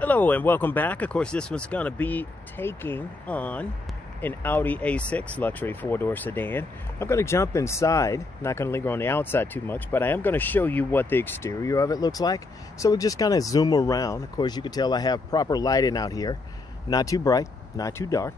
Hello and welcome back. Of course, this one's going to be taking on an Audi A6 luxury four-door sedan. I'm going to jump inside, not going to linger on the outside too much, but I am going to show you what the exterior of it looks like. So we're just going to zoom around. Of course, you can tell I have proper lighting out here. Not too bright, not too dark,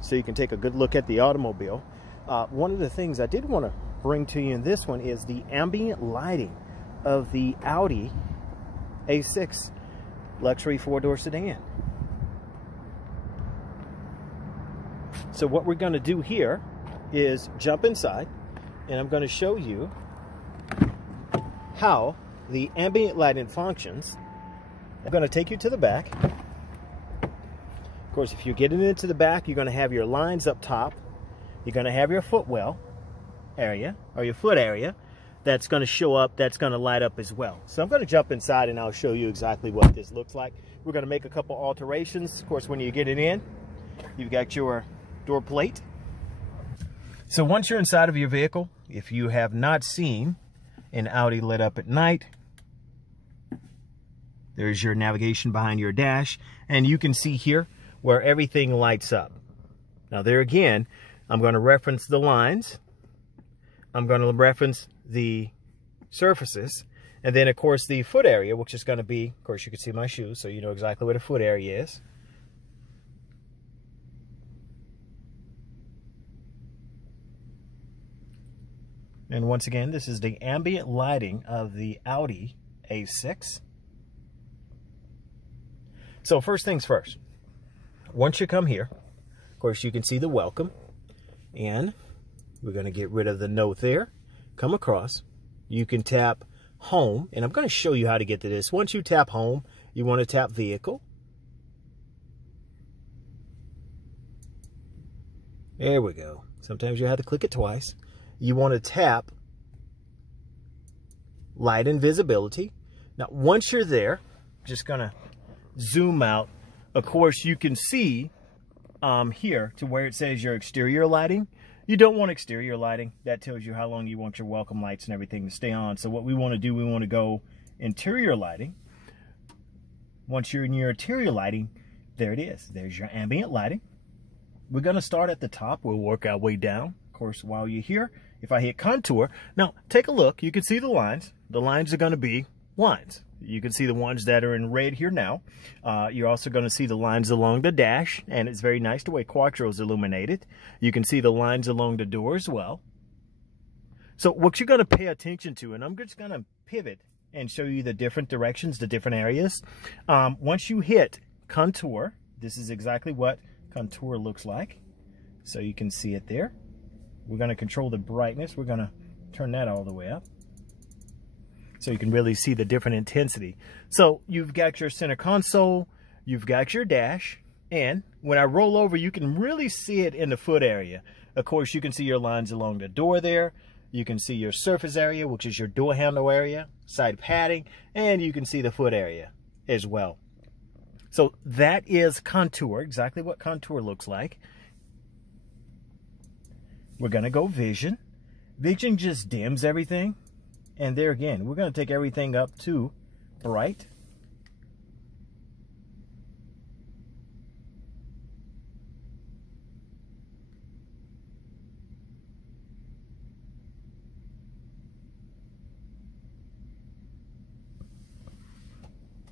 so you can take a good look at the automobile. One of the things I did want to bring to you in this one is the ambient lighting of the Audi A6 luxury four-door sedan. So what we're going to do here is jump inside, and I'm going to show you how the ambient lighting functions. I'm going to take you to the back. Of course, if you're getting into the back, you're going to have your lines up top. You're going to have your footwell area, or your foot area, that's going to show up, that's going to light up as well. So I'm going to jump inside and I'll show you exactly what this looks like. We're going to make a couple alterations. Of course, when you get it in, you've got your door plate. So once you're inside of your vehicle, if you have not seen an Audi lit up at night, there's your navigation behind your dash, and you can see here where everything lights up. Now there again, I'm going to reference the lines. I'm going to reference the surfaces, and then of course the foot area, which is going to be, of course you can see my shoes, so you know exactly where the foot area is. And once again, this is the ambient lighting of the Audi A6. So first things first, once you come here, of course you can see the welcome, and we're going to get rid of the note there. Come across, you can tap home, and I'm going to show you how to get to this. Once you tap home, you want to tap vehicle. There we go. Sometimes you have to click it twice. You want to tap light and visibility. Now, once you're there, just going to zoom out. Of course, you can see here to where it says your exterior lighting. You don't want exterior lighting. That tells you how long you want your welcome lights and everything to stay on. So what we want to do, we want to go interior lighting. Once you're in your interior lighting, there it is. There's your ambient lighting. We're going to start at the top. We'll work our way down. Of course, while you're here, if I hit contour, now take a look. You can see the lines. The lines are going to be lines. You can see the ones that are in red here now. You're also going to see the lines along the dash, and it's very nice the way Quattro is illuminated. You can see the lines along the door as well. So what you're going to pay attention to, and I'm just going to pivot and show you the different directions, the different areas. Once you hit contour, this is exactly what contour looks like. So you can see it there. We're going to control the brightness. We're going to turn that all the way up, so you can really see the different intensity. So you've got your center console, you've got your dash, and when I roll over, you can really see it in the foot area. Of course, you can see your lines along the door there. You can see your surface area, which is your door handle area, side padding, and you can see the foot area as well. So that is contour, exactly what contour looks like. We're going to go vision. Vision just dims everything. And there again, we're going to take everything up to bright.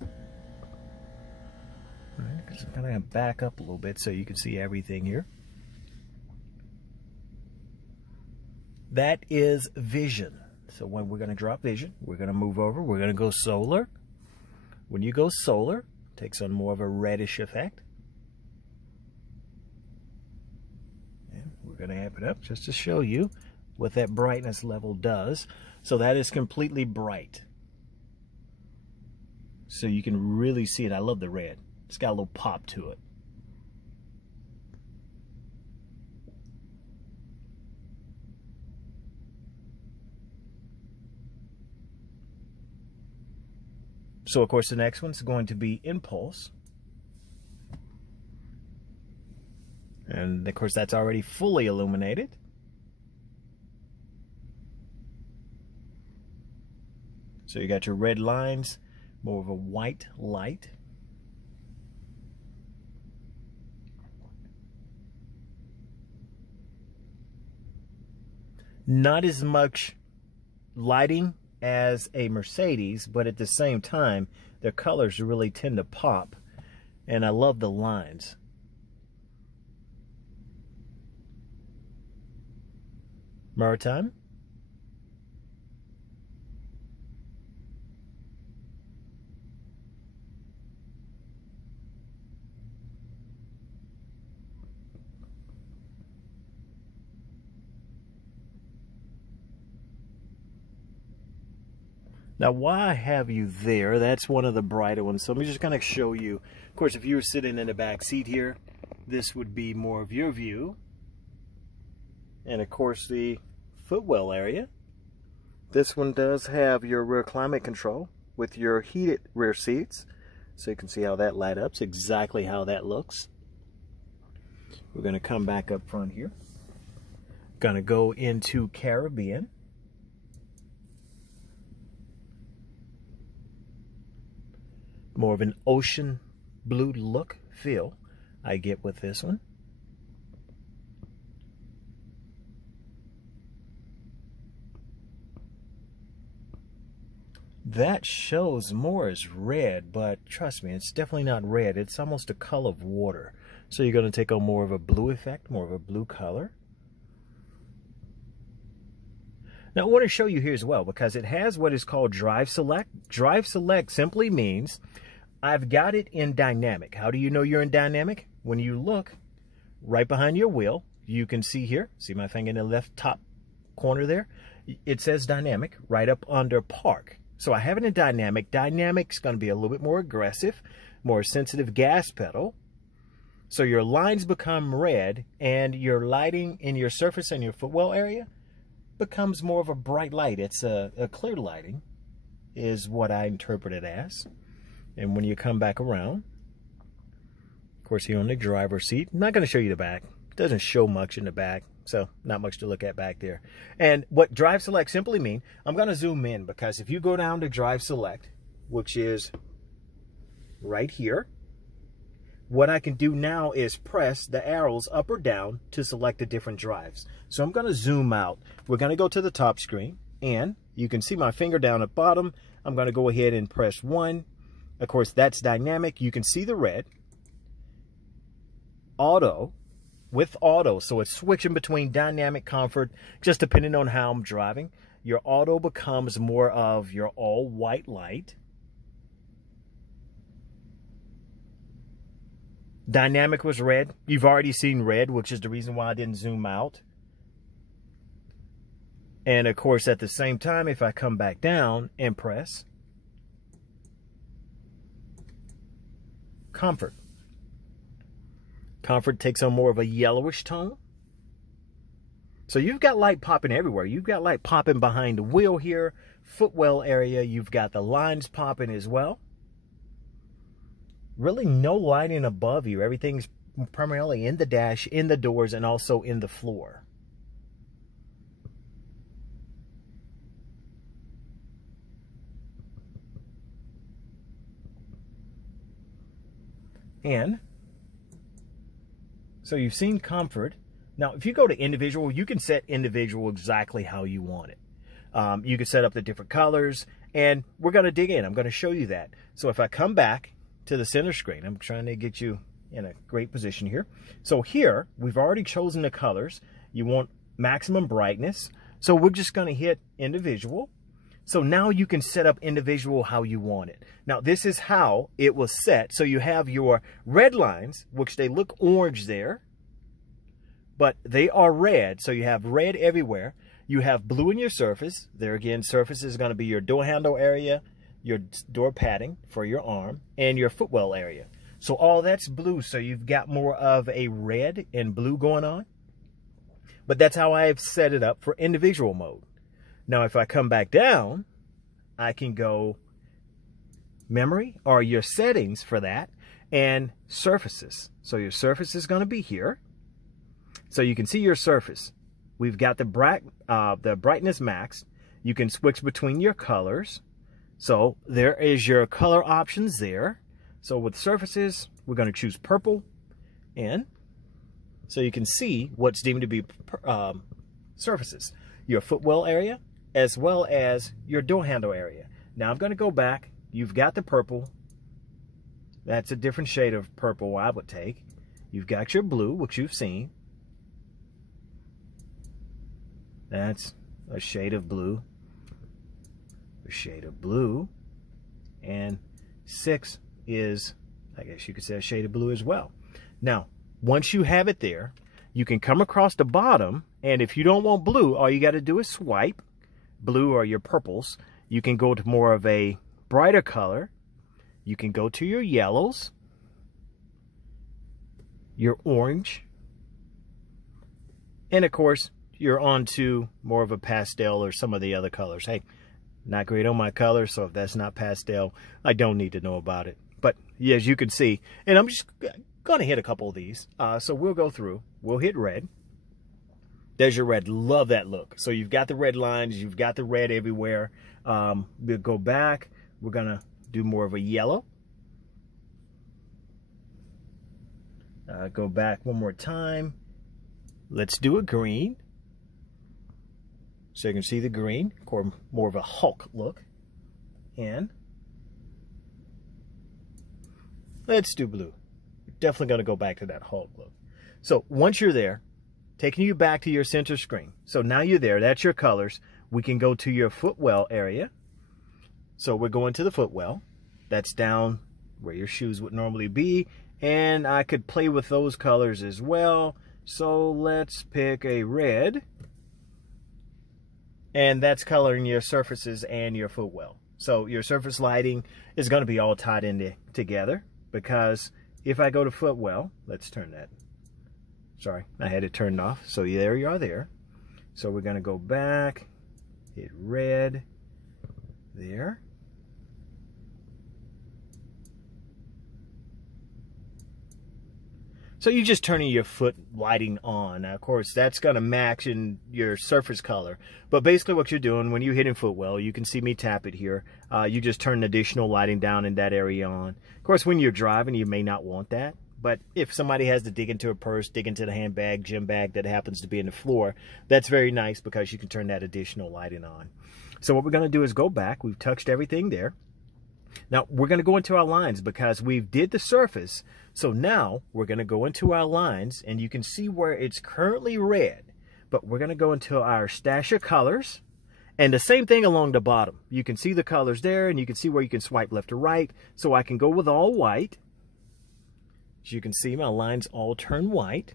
All right, just kind of back up a little bit so you can see everything here. That is vision. So when we're going to drop vision, we're going to move over. We're going to go solar. When you go solar, it takes on more of a reddish effect. And we're going to amp it up just to show you what that brightness level does. So that is completely bright. So you can really see it. I love the red. It's got a little pop to it. So, of course, the next one's going to be impulse. And, of course, that's already fully illuminated. So you got your red lines, more of a white light. Not as much lighting as a Mercedes, but at the same time, their colors really tend to pop. And I love the lines. Maritime. Now, why I have you there, that's one of the brighter ones. So I'm just going to show you. Of course, if you were sitting in the back seat here, this would be more of your view. And of course, the footwell area. This one does have your rear climate control with your heated rear seats. So you can see how that light up. It's exactly how that looks. We're going to come back up front here. Going to go into Caribbean. More of an ocean blue look, feel I get with this one. That shows more as red, but trust me, it's definitely not red. It's almost a color of water. So you're going to take on more of a blue effect, more of a blue color. Now I want to show you here as well, because it has what is called Drive Select. Drive Select simply means I've got it in dynamic. How do you know you're in dynamic? When you look right behind your wheel, you can see here, see my finger in the left top corner there? It says dynamic right up under park. So I have it in dynamic. Dynamic's going to be a little bit more aggressive, more sensitive gas pedal. So your lines become red, and your lighting in your surface and your footwell area becomes more of a bright light. It's a clear lighting is what I interpret it as. And when you come back around, of course, here on the driver's seat, I'm not going to show you the back. It doesn't show much in the back, so not much to look at back there. And what Drive Select simply mean, I'm going to zoom in, because if you go down to Drive Select, which is right here, what I can do now is press the arrows up or down to select the different drives. So I'm going to zoom out. We're going to go to the top screen, and you can see my finger down at bottom. I'm going to go ahead and press 1. Of course, that's dynamic. You can see the red. Auto, with auto, so it's switching between dynamic, comfort, just depending on how I'm driving. Your auto becomes more of your all-white light. Dynamic was red. You've already seen red, which is the reason why I didn't zoom out. And of course, at the same time, if I come back down and press comfort. Comfort takes on more of a yellowish tone. So you've got light popping everywhere. You've got light popping behind the wheel here, footwell area. You've got the lines popping as well. Really no lighting above you. Everything's primarily in the dash, in the doors, and also in the floor. And so you've seen comfort. Now, if you go to individual, you can set individual exactly how you want it. You can set up the different colors, and we're going to dig in. I'm going to show you that. So if I come back to the center screen, I'm trying to get you in a great position here. So here, we've already chosen the colors. You want maximum brightness. So we're just going to hit individual. So now you can set up individual how you want it. Now, this is how it was set. So you have your red lines, which they look orange there, but they are red. So you have red everywhere. You have blue in your surface. There again, surface is going to be your door handle area, your door padding for your arm, and your footwell area. So all that's blue. So you've got more of a red and blue going on. But that's how I have set it up for individual mode. Now, if I come back down, I can go memory or your settings for that and surfaces. So your surface is going to be here. So you can see your surface. We've got the brightness max. You can switch between your colors. So there is your color options there. So with surfaces, we're going to choose purple. And so you can see what's deemed to be surfaces. your footwell area, as well as your door handle area. Now I'm going to go back. You've got the purple. That's a different shade of purple I would take. You've got your blue, which you've seen. That's a shade of blue. A shade of blue. And 6 is, I guess you could say, a shade of blue as well. Now, once you have it there, you can come across the bottom, and if you don't want blue, all you got to do is swipe blue or your purples. You can go to more of a brighter color. You can go to your yellows, your orange, and of course, you're on to more of a pastel or some of the other colors. Hey, not great on my color, so if that's not pastel, I don't need to know about it. But yeah, as you can see, and I'm just going to hit a couple of these. So we'll go through. We'll hit red. There's your red. Love that look. So you've got the red lines. You've got the red everywhere. We'll go back. We're going to do more of a yellow. Go back one more time. Let's do a green. So you can see the green, or more of a Hulk look. And let's do blue. Definitely going to go back to that Hulk look. So once you're there, taking you back to your center screen. So now you're there. That's your colors. We can go to your footwell area. So we're going to the footwell. That's down where your shoes would normally be. And I could play with those colors as well. So let's pick a red. And that's coloring your surfaces and your footwell. So your surface lighting is going to be all tied in together, because if I go to footwell, let's turn that. Sorry, I had it turned off. So there you are there. So we're going to go back, hit red there. So you're just turning your foot lighting on. Now, of course, that's going to match in your surface color. But basically what you're doing when you're hitting footwell, you can see me tap it here. You just turn additional lighting down in that area on. Of course, when you're driving, you may not want that. But if somebody has to dig into a purse, dig into the handbag, gym bag that happens to be in the floor, that's very nice because you can turn that additional lighting on. So what we're going to do is go back. We've touched everything there. Now, we're going to go into our lines because we've did the surface. So now we're going to go into our lines, and you can see where it's currently red. But we're going to go into our stash of colors. And the same thing along the bottom. You can see the colors there, and you can see where you can swipe left or right. So I can go with all white. As you can see, my lines all turn white.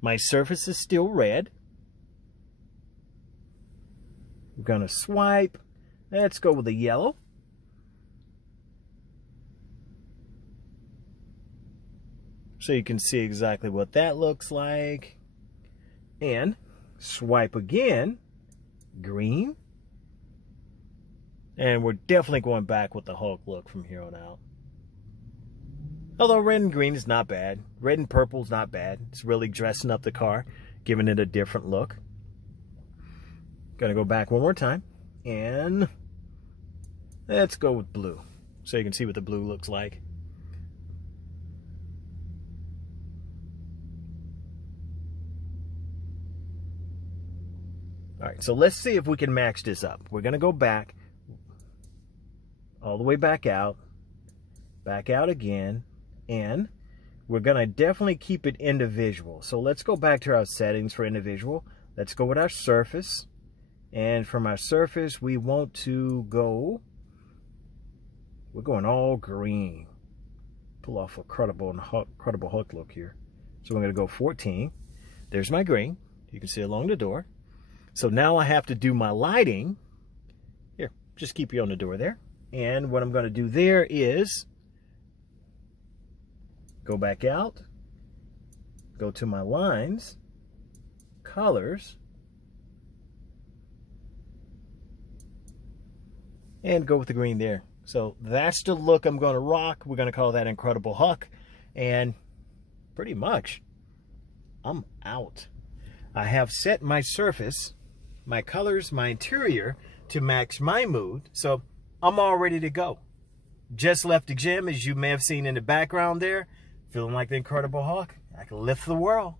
My surface is still red. We're going to swipe. Let's go with the yellow. So you can see exactly what that looks like. And swipe again, green. And we're definitely going back with the Hulk look from here on out. Although red and green is not bad. Red and purple is not bad. It's really dressing up the car, giving it a different look. Gonna go back one more time. And let's go with blue. So you can see what the blue looks like. All right, so let's see if we can match this up. We're going to go back, all the way back out again, and we're going to definitely keep it individual. So let's go back to our settings for individual. Let's go with our surface, and from our surface, we want to go, we're going all green. Pull off a credible Hulk look here. So we're going to go 14. There's my green. You can see along the door. So now I have to do my lighting. Here, just keep you on the door there. And what I'm going to do there is go back out, go to my lines, colors, and go with the green there. So that's the look I'm going to rock. We're going to call that Incredible Hulk. And pretty much, I'm out. I have set my surface, my colors, my interior to match my mood. So I'm all ready to go. Just left the gym, as you may have seen in the background there. Feeling like the Incredible Hulk. I can lift the world.